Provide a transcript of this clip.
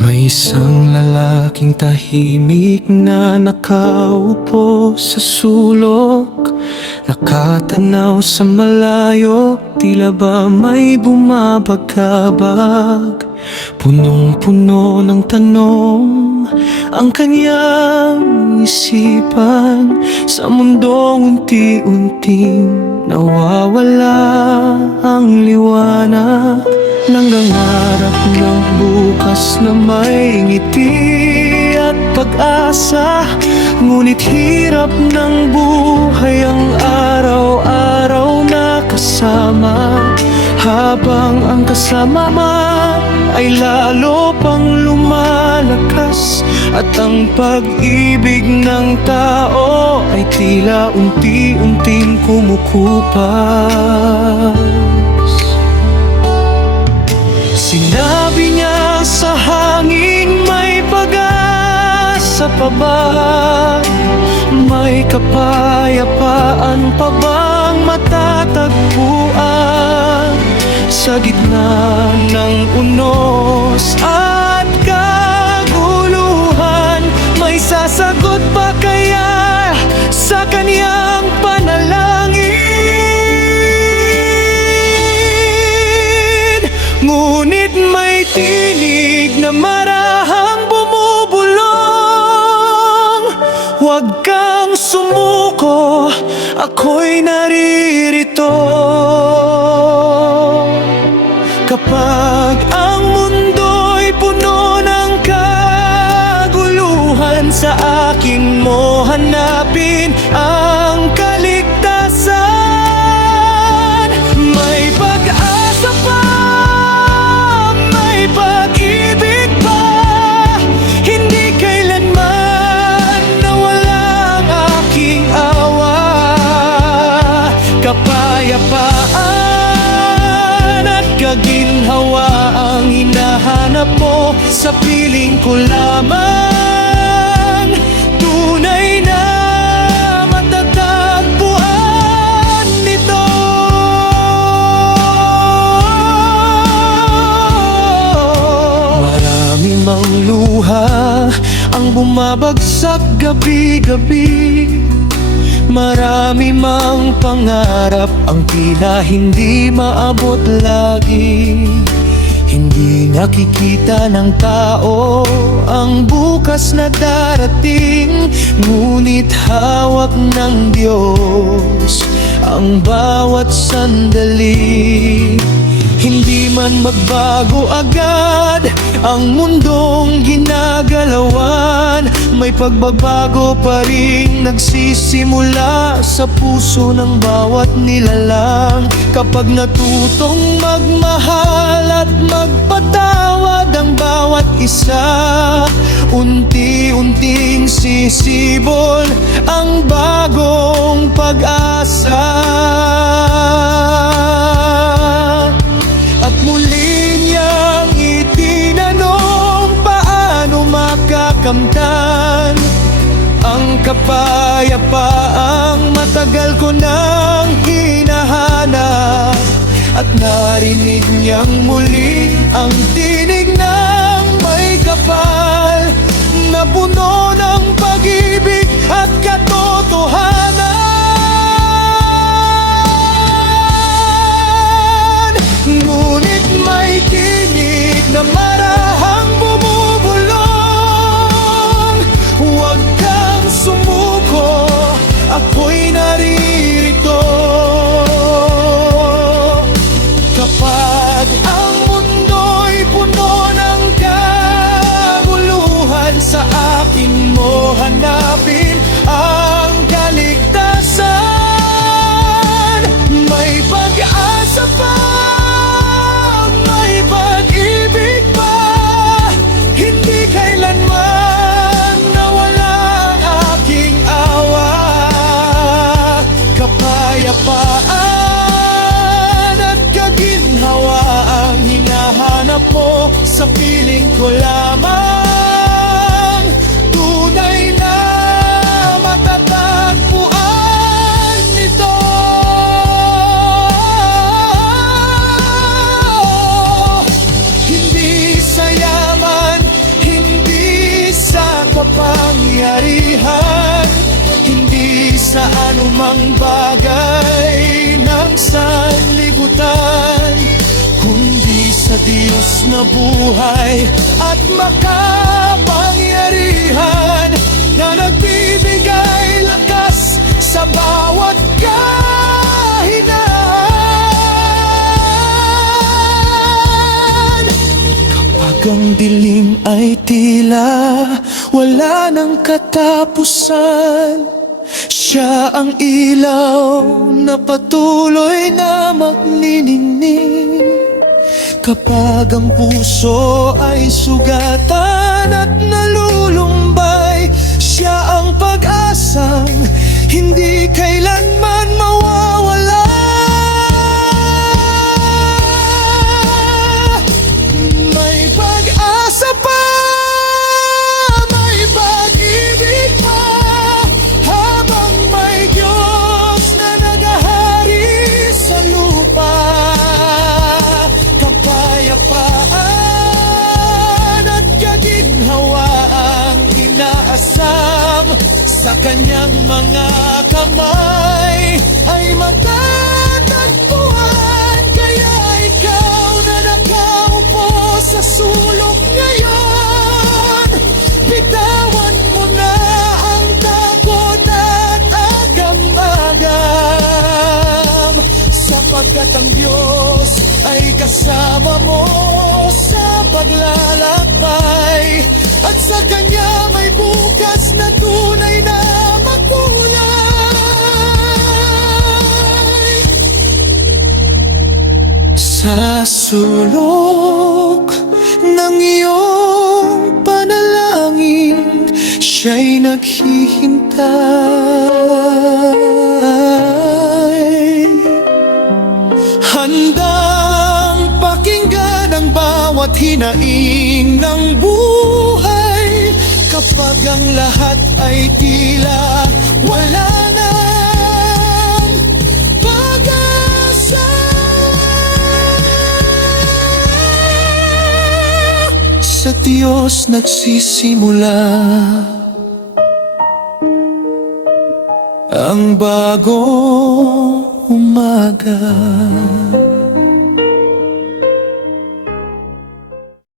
May isang lalaking tahimik na nakaupo sa sulok, nakatanaw sa malayo, tila ba may bumabagabag. Punong-puno ng tanong ang kanyang isipan, sa mundong unti-unting nawawala ang liwanag. Nangangarap ng bukas na may ngiti at pag-asa, ngunit hirap ng buhay ang araw-araw na kasama. Habang ang kasama ay lalo pang lumalakas, at ang pag-ibig ng tao ay tila unti-unting kumukupas. Sinabi niya sa hangin, may pag-asa pa ba? May kapayapaan pa bang matatagpuan? Sa gitna ng unos at kaguluhan, may sasagot pa kaya sa kaniyang panalangin? Ngunit may tinig na marahang bumubulong, huwag kang sumuko, ako'y naririto. Kapag ang mundo'y puno ng kaguluhan, sa akin mo hanapin ang kaligtasan. May pag-asa pa, may pag-ibig pa, hindi kailanman nawala ang aking awa. Kapayapaan at kaginhawa ang hinahanap mo, sa piling ko lamang tunay na matatagpuan nito. Marami mang luha ang bumabagsak gabi-gabi, marami mang pangarap ang tila hindi maabot lagi. Hindi nakikita ng tao ang bukas na darating, ngunit hawak ng Diyos ang bawat sandali. Hindi man magbago agad ang mundong ginagalawan, may pagbabago pa rin nagsisimula sa puso ng bawat nilalang. Kapag natutong magmahal at magpatawad ang bawat isa, unti-unting sisibol ang bagong pag-asa. At muli niyang itinanong, paano makakamtan ang kapayapaang matagal ko nang hinahanap. At narinig niyang muli ang tinig ng may kapal, na puno ng pag-ibig at katotohanan. Ngunit may tinig na marahang bumubulong, huwag kang sumuko, ako'y naririto. Kapag ang mundo'y puno ng kaguluhan, sa akin mo hanapin ang kaligtasan. May pag-asa pa, may pag-ibig pa, hindi kailanman nawala ang aking awa. Kapayapaan at kaginhawa ang hinahanap mo, sa piling ko lamang tunay na matatagpuan nito. Hindi sa yaman kapangyarihan, hindi sa anumang bagay ng sanlibutan, kundi sa Diyos na buhay at makapangyarihan, na nagbibigay lakas sa bawat kahinaan. Kapag ang dilim ay tila wala ng katapusan, siya ang ilaw na patuloy na magnininig. Kapag ang puso ay sugatan at nalulumbay, siya ang pag-asang hindi kailanman mawawala. May pag-asa pa, may pag-ibig pa, habang may Diyos na naghahari sa lupa. Kapayapaan at kaginhawaang inaasam sa kanyang mga kamay ay matatagpuan. Kaya ikaw na nakaupo sa sulok ngayon, bitawan mo na ang takot at agam-agam, sapagkat ang Diyos ay kasama mo sa paglalakbay, at sa Kanya may bukas na tunay na magkulay. Sa sulok ng iyong panalangin, siya'y naghihintay, handang pakinggan ang bawat hinaing ng buhay. Kapag ang lahat ay tila wala nang pag-asa, sa Diyos nagsisimula ang bagong umaga.